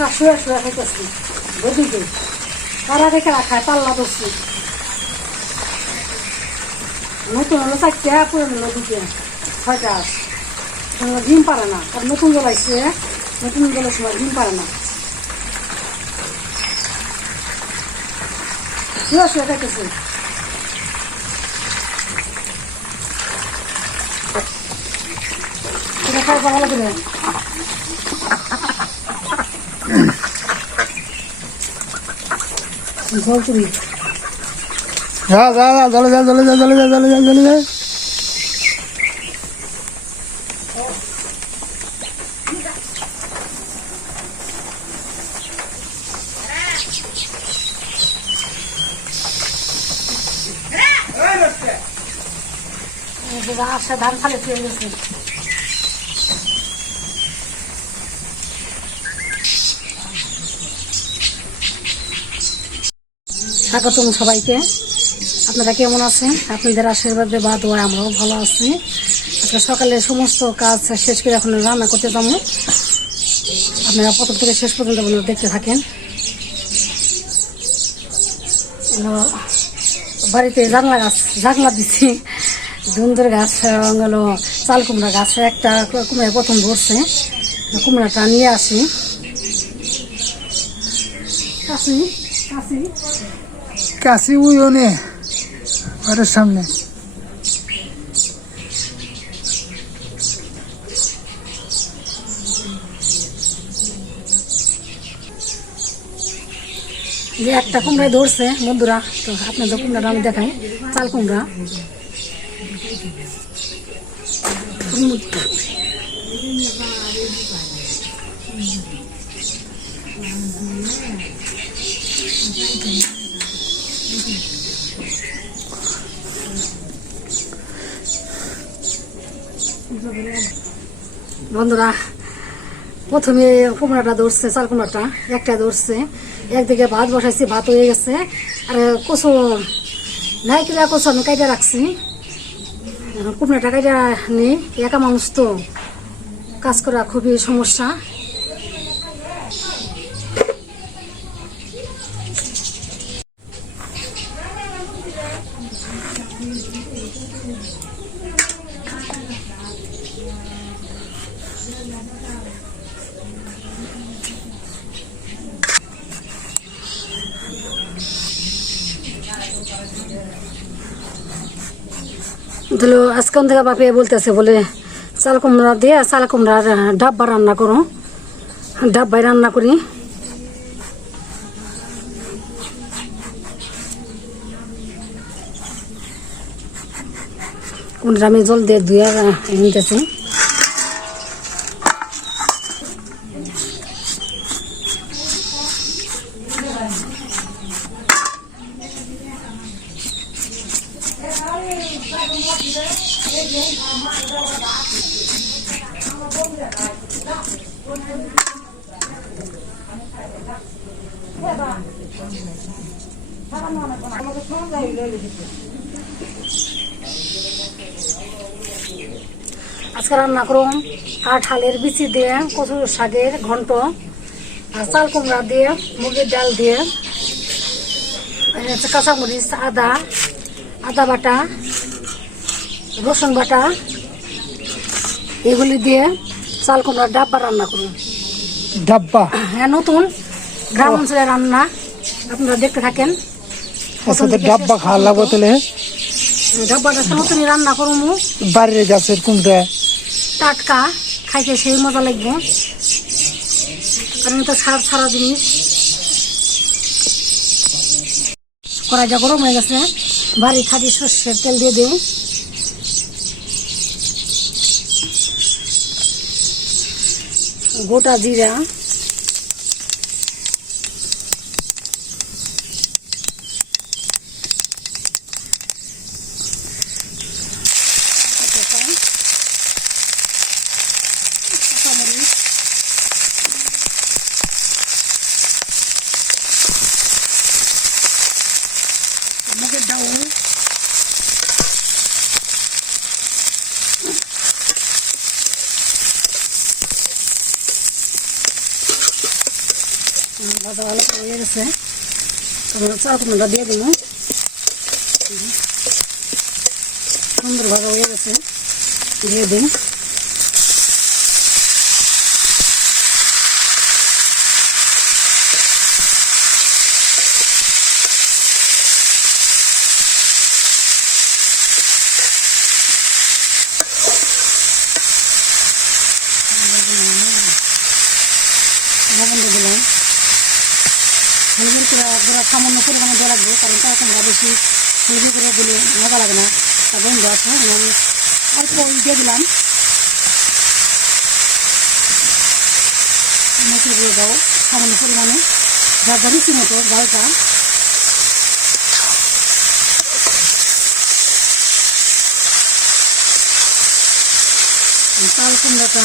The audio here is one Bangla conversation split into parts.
আশা শুয়ে শুয়ে খাইতেছি ওদিকে কারা রেখে রাখায়? পাল্লা ধরছি। নতুন হলো চারটে, পুরনো হলো দুটো ছয়টা। ডিম পারে না। আর নতুন জ্বলাইছে নতুন জলের সময় ডিম পারে না। শুয়ে শুয়ে খাইতেছি এটা খাই ভালো করে জল তুমি যা যা যা জলে যা জলে যা জলে যা জলে যা জলে যা আসে ধান খালে ফিরে গেছে স্বাগতম সবাইকে। আপনারা কেমন আছেন? আপনাদের আশীর্বাদে বা দোয়া আমরাও ভালো আছি। আজকে সকালে সমস্ত কাজ শেষ করে এখন রান্না করতে যাব। আপনারা প্রথম থেকে শেষ পর্যন্ত আপনারা দেখতে থাকেন। বাড়িতে জানলা গাছ, জানলা দিচ্ছি ধুন্দুর গাছ, হলো চাল কুমড়া গাছ, একটা কুমড়া প্রথম ধরছে। কুমড়াটা নিয়ে আসি। আসি আসি। কাশি উই ওনে ঘরের সামনে। যে একটা কুমড়ায় ধরছে, বন্ধুরা। তো আপনাদের কুমড়াটা আমি দেখাই। চাল কুমড়া। বন্ধুরা, প্রথমে কুমড়াটা ধরছে, চাল কুমড়াটা একটা ধরছে। একদিকে ভাত বসাইছি, ভাত হয়ে গেছে। আর কচু নাই কিলা কচু আমি কাইটা রাখছি। কুমড়াটা কাইটা নেই, একা মানুষ তো। কাজ করা খুবই সমস্যা। দিলো আজকে থেকে বাপে বলতেছে, বলে, চাল কুমড়া দিয়ে চাল কুমড়ার ডাব্বা রান্না করো। ডাব্বাই রান্না করি। কুমড়া আমি জল দিয়ে ধুয়ে নিতেছি আজকে রান্না করুন কাঁঠালের বিচি দিয়ে কচুর শাকের ঘন্ট আর চাল কুমড়া দিয়ে মুগের ডাল দিয়ে আর কাঁচামরিচ আদা আদা বাটা রসুন বাটা এগুলি দিয়ে চাল কুমড়ার ডাব্বা রান্না করুন। ডাব্বা? হ্যাঁ নতুন গ্রাম অঞ্চলের রান্না আপনারা দেখতে থাকেন। ডাব্বা খাওয়া লাগবো তাহলে ডাব্বাটা নতুনই রান্না করুন বাড়ির গাছের কুমড়া টাটকা খাইতে সেই মজা লাগবে। কারণ সার সারা জিনিস। কড়াইটা গরম হয়ে গেছে বাড়ি খাটি সর্ষের তেল দিয়ে দিই গোটা জিরা তেজপাতা, কাঁচামরিচ, মুগের ডাউল ভাজা ভালো হয়ে গেছে। তারপরে চাল কুমড়া দিয়ে দিব সুন্দরভাবে হয়ে গেছে। দিয়ে দিন লবণ দিয়ে দিলাম হলুদের করে গুঁড়া সামান্য পরিমাণে দেওয়া লাগবে কারণ বেশি হলুদ করে দিলে মজা লাগে না। তা গন্ধ আছে আমি অল্প দিয়ে দিলাম। মশলা দিয়ে দাও, সামান্য পরিমাণে। যা রুচি মতো ডালটা চাল কুমড়াটা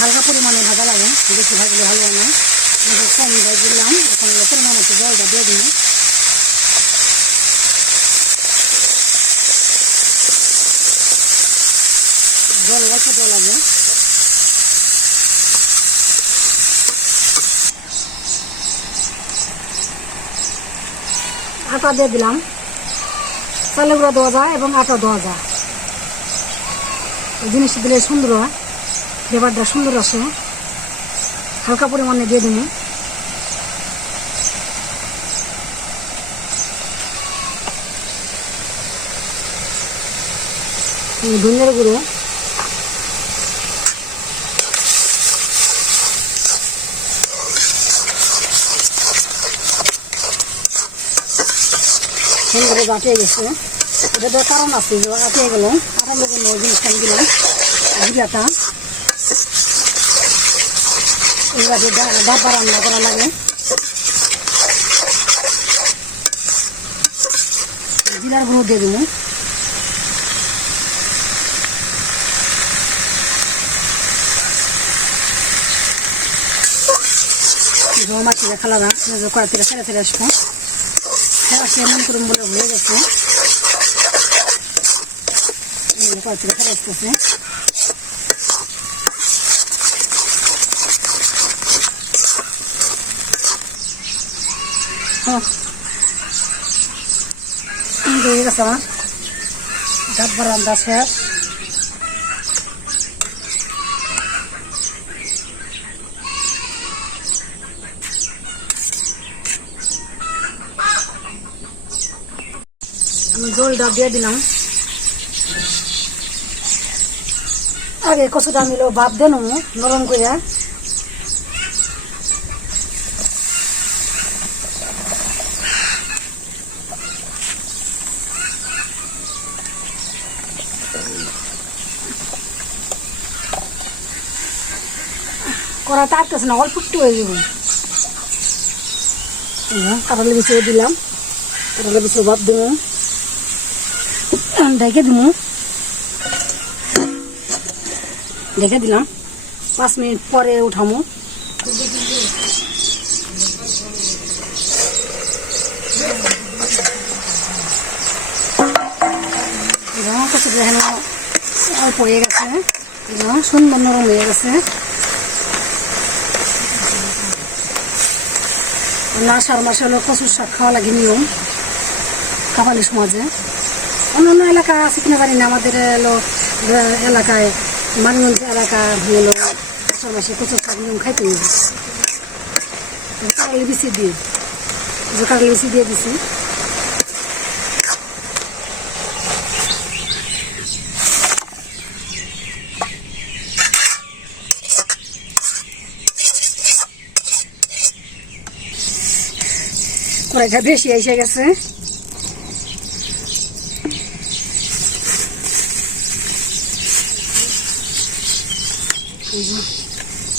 হালকা পরিমাণে ভাজা লাগে, বেশি ভাজলে ভালো না। কম দিলাম, এখন পরিমাণ মতো জলটা দিয়ে দিলাম। অল্প লাগে আটা দিয়ে দিলাম। চালের গুঁড়া দেওয়া যায় এবং আটা দেওয়া যায়। এই জিনিসটা দিলে সুন্দর হয়, ফ্লেভারটা সুন্দর আসে। হালকা পরিমাণে দিয়ে দিন ধনিয়ার গুঁড়ো। সুন্দর আটিয়ে গেছে। এটা তো কারণ আছে, যে আটিয়ে গেল। আটা লেগে জিনিসটা আমি দিলাম, জিরাটা। এবারে ডাব্বা রান্না করা লাগে। জিরার গুঁড়ো দিয়ে দেবো মাটিটা খালাম কড়া থেকে ফেলে ফেলে আসব। আসলে মন করুন বলে হয়ে গেছে থেকে ফেলে আসতেছে হয়ে। গেছে আমার ডাব্বার আন্দাজ শেষ আমি জলটা দিয়ে দিলাম। আগে কচুটা মিলো ভাত দেন নরম করে করা তারতেছে না, অল্প একটু হয়ে যাবে। কাটালে বিছিয়ে দিলাম। কাটালে বিছিয়ে ভাত দেবো ডেকে দিব ডেকে দিলাম। পাঁচ মিনিট পরে উঠামো। অল্প হয়ে গেছে। সুন্দর নরম হয়ে গেছে। না আষাঢ় মাসে হলো কচুর শাক খাওয়া লাগে নিয়ম। কাপালি সমাজে। অন্যান্য এলাকা আছে কিনা জানি না, আমাদের এলো এলাকায়, মানগঞ্জ এলাকা হলো আষাঢ় মাসে কচুর শাক নিয়ম খাইতে কাটালি বিচি দিয়ে যে কাটালি বিচি দিয়ে দিছি। কড়াইটা বেশি এসে গেছে।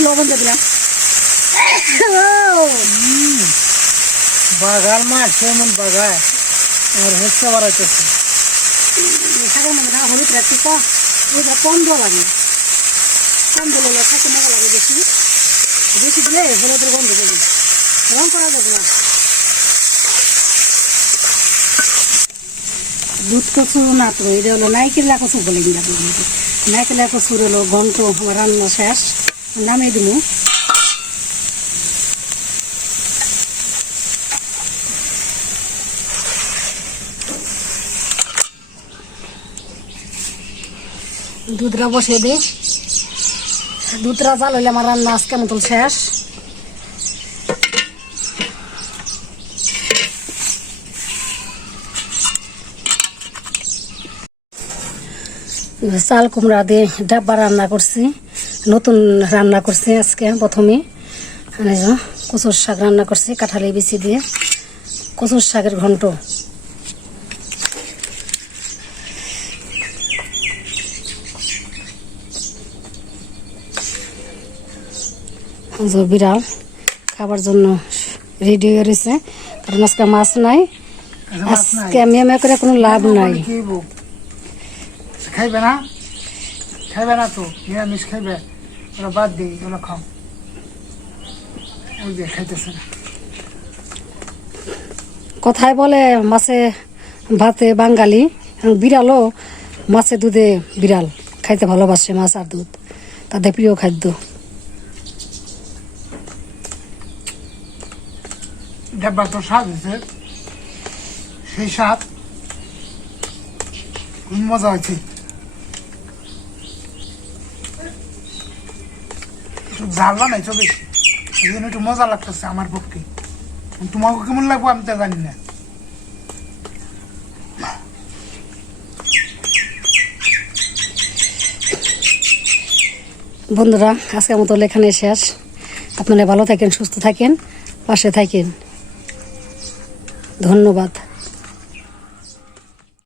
লবণ দিয়ে দিলাম বাগার মাছ কেমন বাগায় আর হেসে বাড়াইতেছে শাকের মধ্যে না হলুদ ওইটা কম দেওয়া লাগে কম দিলে খাইতে মজা লাগে বেশি বেশি দিলে হলুদের গন্ধ দেবে রং করা যাবে না দুধ কচু না তো এটা হলো নাইকেলা কচু বলে দিলাম নাইকেলা কচুর হলো ঘন্ট রান্না শেষ। নামে দিব দুধটা বসিয়ে দিই দুধটা জাল হইলে আমার রান্না আজকে মতন শেষ। চাল কুমড়া দিয়ে ডাব্বা রান্না করছি। নতুন রান্না করছি আজকে প্রথমে। কচুর শাক রান্না করছি কাঁঠালি বিচি দিয়ে। কচুর শাকের ঘন্ট। বিড়াল খাবার জন্য রেডি হয়ে রয়েছে কারণ আজকে মাছ নাই। আজকে মেমে করে কোনো লাভ নাই। খাইব না? খাইবে না তো নিরামিষ খাইবে। ওরা বাদ দিই ওরা খাও। ওই যে খাইতেছে না। কথায় বলে মাছে ভাতে বাঙালি বিড়ালও মাছে দুধে বিড়াল। খাইতে ভালোবাসে মাছ আর দুধ। তাদের প্রিয় খাদ্য। ডাব্বা তো স্বাদ হয়েছে সেই স্বাদ। মজা হয়েছে ঝাল বানাইছো বেশি। এই জন্য একটু মজা লাগতেছে আমার পক্ষে। তোমাকে কেমন লাগবো আমি তো জানি না। বন্ধুরা, আজকের মতো এখানে শেষ। আপনারা ভালো থাকেন, সুস্থ থাকেন, পাশে থাকেন। ধন্যবাদ।